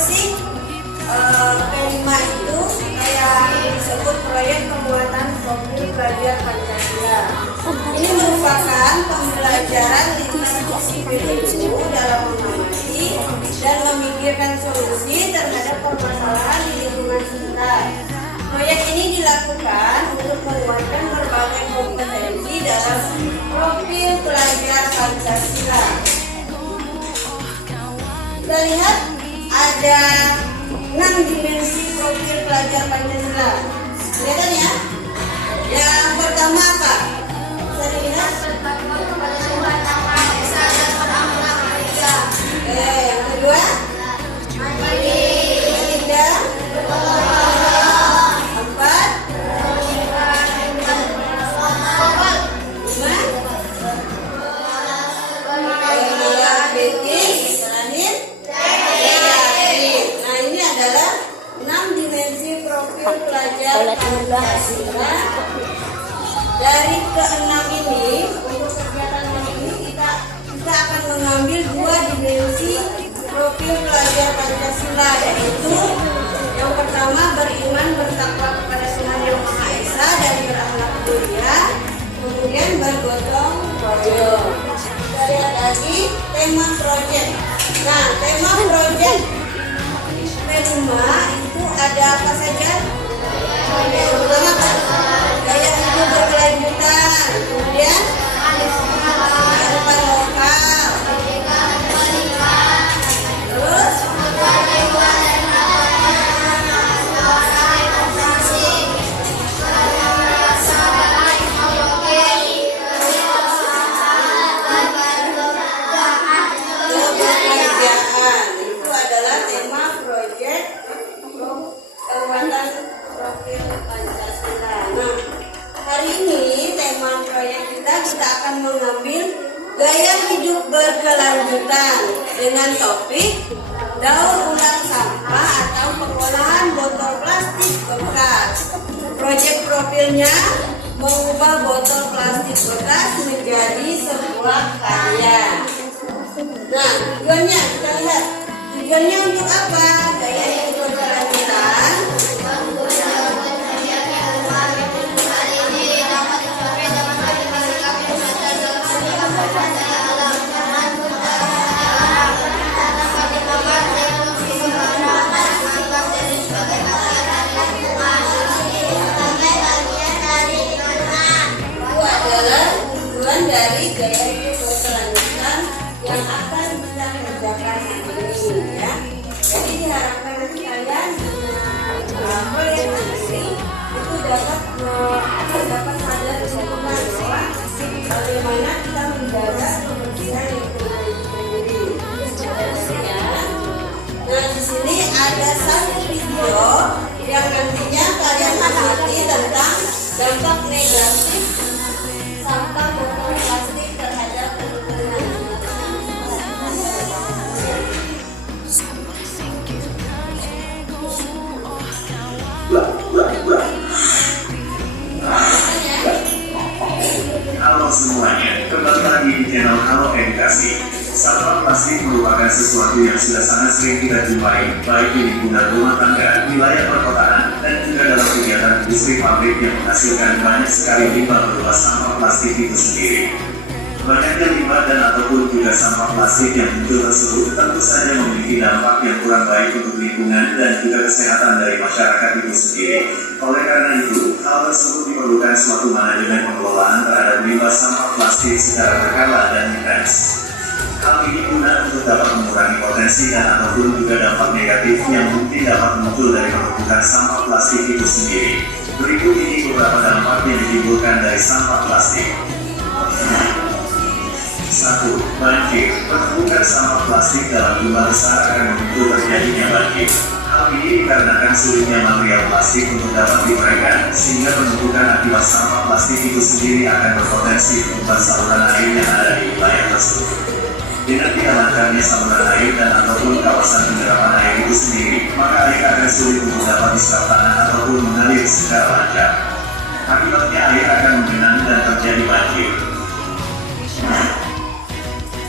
sih kelima itu kayak disebut proyek pembuatan profil pelajar Pancasila. Ini merupakan pembelajaran literasi sipil itu dalam mengamati dan memikirkan solusi terhadap permasalahan di lingkungan sekitar. Proyek ini dilakukan untuk menguatkan berbagai kompetensi dalam profil pelajar Pancasila. Kita lihat ada 6 dimensi profil pelajar Pancasila. Kelihatan ya? Yang pertama apa? Bisa dilihat? Yang kedua? Ketiga? Empat? Pelajar Pancasila. Dari keenam ini, untuk kegiatan hari ini kita akan mengambil 2 dimensi profil pelajar Pancasila, yaitu yang pertama beriman bertakwa kepada Tuhan Yang Maha Esa dan berakhlak mulia, kemudian bergotong royong. Kita lihat lagi tema proyek. Nah, tema proyek kelima itu ada apa saja? Pertama kan gaya hidup berkelanjutan, kemudian kearifan lokal, terus kebahagiaan. Itu adalah tema proyek pembuatan profil Pancasila. Nah, hari ini tema proyek kita akan mengambil gaya hidup berkelanjutan dengan topik daur ulang sampah atau pengolahan botol plastik bekas. Proyek profilnya mengubah botol plastik bekas menjadi sebuah karya. Nah, tujuannya kita lihat. Tujuannya untuk apa? Gaya hidup berkelanjutan dari gaya hidup berkelanjutan yang akan kita kerjakan hari ini ya. Jadi diharapkan nanti kalian dengan proyek ini itu dapat sadar kesadaran bahwa bagaimana kita menjaga kebersihan lingkungan itu sendiri. Nah, di sini ada satu video yang nantinya kalian mengerti tentang dampak negatif sampah botol plastik terhadap lingkungan. Halo semuanya, kembali lagi di channel Halo Edukasi. Sampah plastik merupakan sesuatu yang sudah sangat sering kita jumpai, baik di lingkungan rumah tangga, wilayah perkotaan, dan juga dalam kegiatan industri pabrik yang menghasilkan banyak sekali limbah berupa sampah plastik itu sendiri. Banyaknya limbah dan ataupun juga sampah plastik yang muncul tersebut tentu saja memiliki dampak yang kurang baik untuk lingkungan dan juga kesehatan dari masyarakat itu sendiri. Oleh karena itu, hal tersebut diperlukan suatu manajemen pengelolaan terhadap limbah sampah plastik secara berkala dan intens. Hal ini guna untuk dapat mengurangi potensi dan ataupun juga dampak negatif yang mungkin dapat muncul dari penumpukan sampah plastik itu sendiri. Berikut ini beberapa dampak yang ditimbulkan dari sampah plastik. 1. Banjir. Penumpukan sampah plastik dalam jumlah besar akan memicu terjadinya banjir. Hal ini dikarenakan sulitnya material plastik untuk dapat diuraikan, sehingga penumpukan akibat sampah plastik itu sendiri akan berpotensi menyebabkan saluran air yang ada di wilayah tersebut. Dengan tidak lancarnya saluran air dan ataupun kawasan penyerapan air itu sendiri, maka air akan sulit untuk dapat diserap tanah ataupun mengalir secara lancar. Akibatnya air akan menggenang dan terjadi banjir.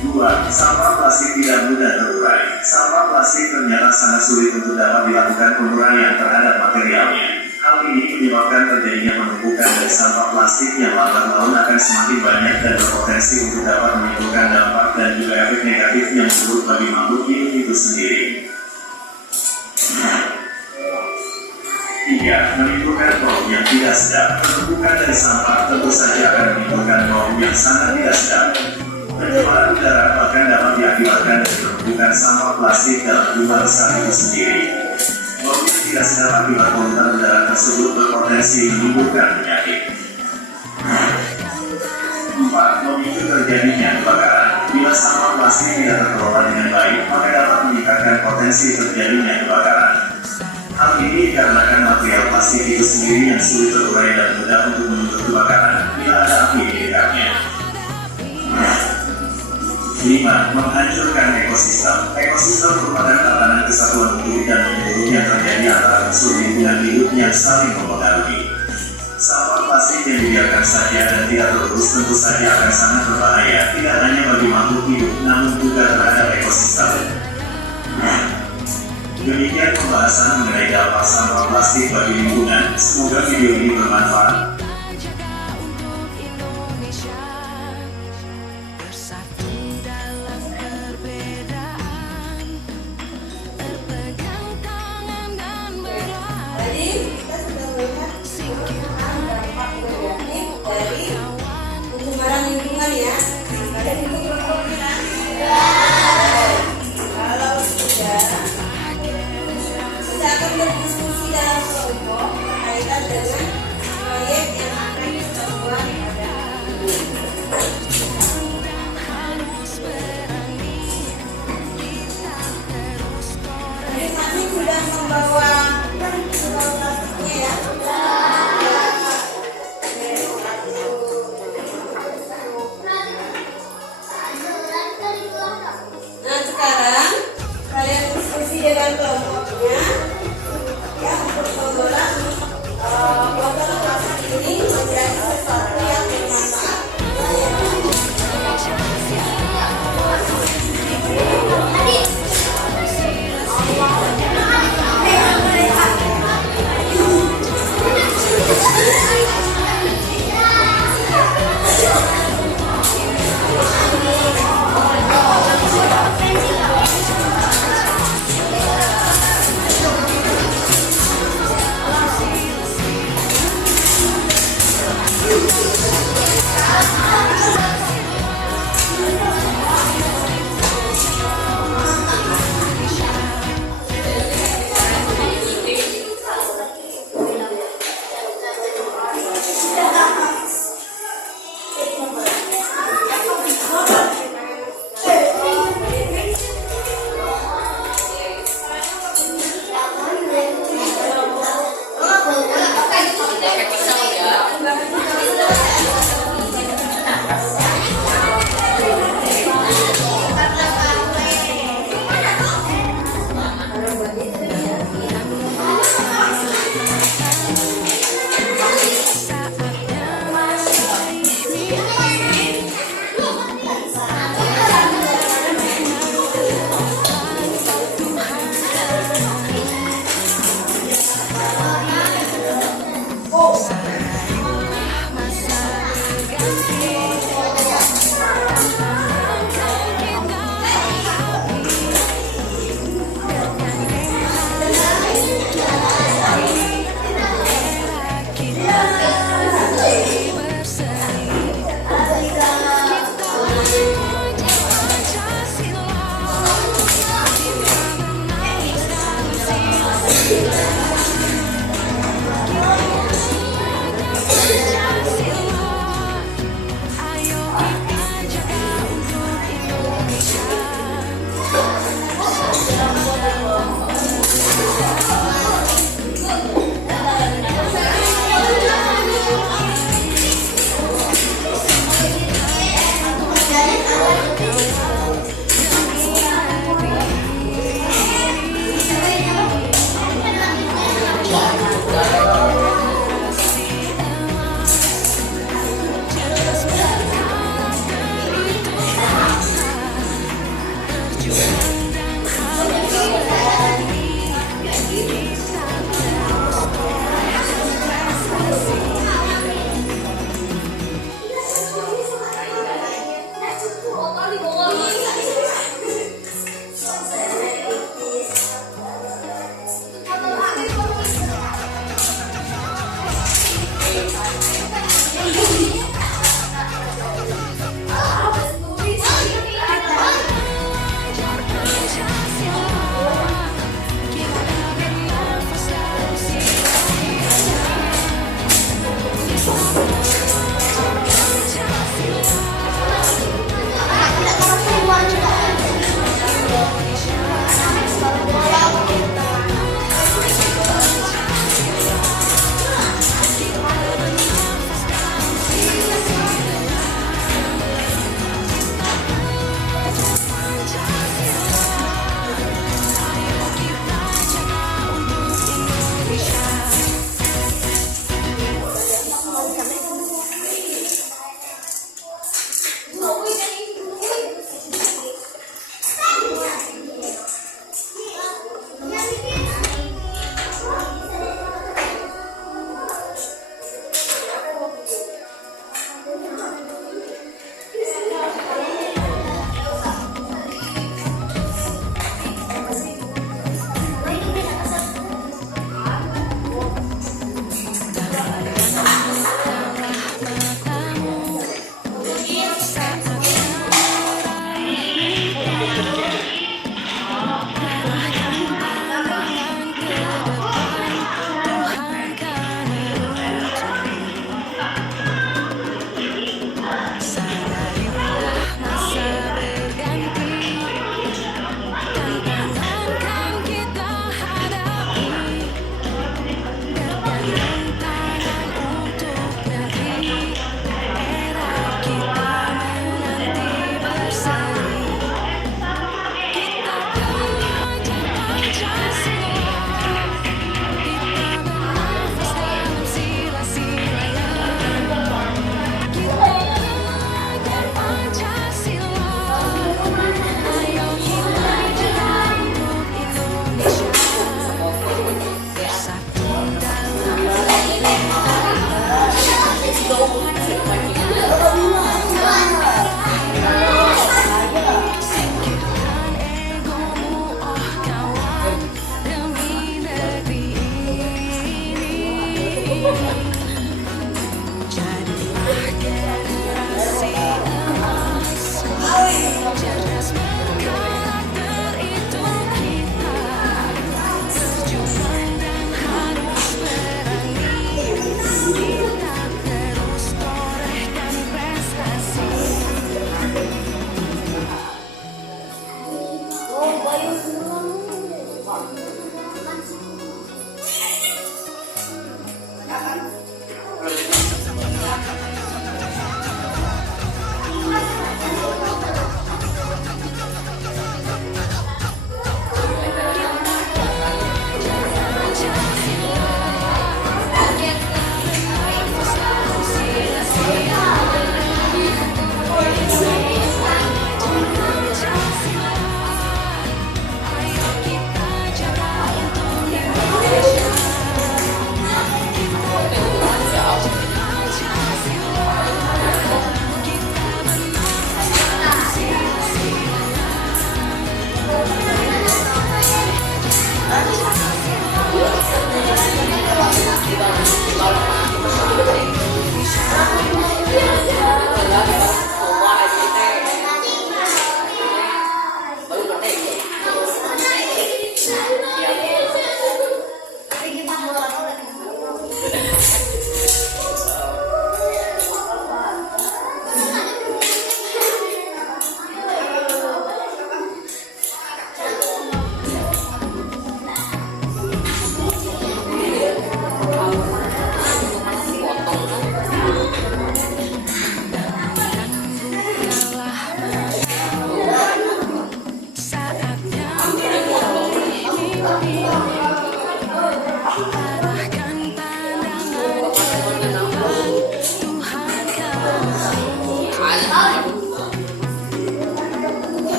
2. Sampah plastik tidak mudah terurai. Sampah plastik ternyata sangat sulit untuk dapat dilakukan penguraian terhadap materialnya. Hal ini menyebabkan terjadinya penumpukan dari sampah plastik yang lambat laun akan semakin banyak dan berpotensi untuk dapat menimbulkan dampak dan juga efek negatif yang buruk bagi makhluk hidup itu sendiri. 3. Menimbulkan bau yang tidak sedap. Penumpukan dari sampah tentu saja akan menimbulkan bau yang sangat tidak sedap. Pencemaran udara bahkan dapat diakibatkan dari penumpukan sampah plastik dalam jumlah besar itu sendiri. Bau yang tidak sedap akibat polutan udara tersebut berpotensi menimbulkan penyakit. 4. Memicu terjadinya kebakaran. Bila sampah plastik tidak terkelola dengan baik, maka dapat meningkatkan potensi terjadinya kebakaran. Hal ini dikarenakan material plastik itu sendiri yang sulit terurai dan mudah untuk menutup kebakaran bila ada api di dekatnya. 5. Menghancurkan ekosistem. Ekosistem merupakan tatanan kesatuan hidup dan menyeluruh yang terjadi antara unsur lingkungan hidup yang saling mempengaruhi. Sampah plastik yang dibiarkan saja dan tidak terurus tentu saja akan sangat berbahaya, tidak hanya bagi makhluk hidup, namun juga terhadap ekosistem. Demikian pembahasan mengenai dampak sampah plastik bagi lingkungan. Semoga video ini bermanfaat. Tadi kita sudah melihat dampak negatif dari pencemaran lingkungan ya. Kalian itu berkoordinasi kalau sudah kita akan berdiskusi dalam kelompok berkaitan dengan proyek yang akan kita buat pada ini. Masing-masing sudah membawa plastiknya ya. Nah sekarang kalian diskusi dengan kelompoknya ya untuk penggunaan botol plastik ini menjadi sesuatu yang bermanfaat.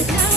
Like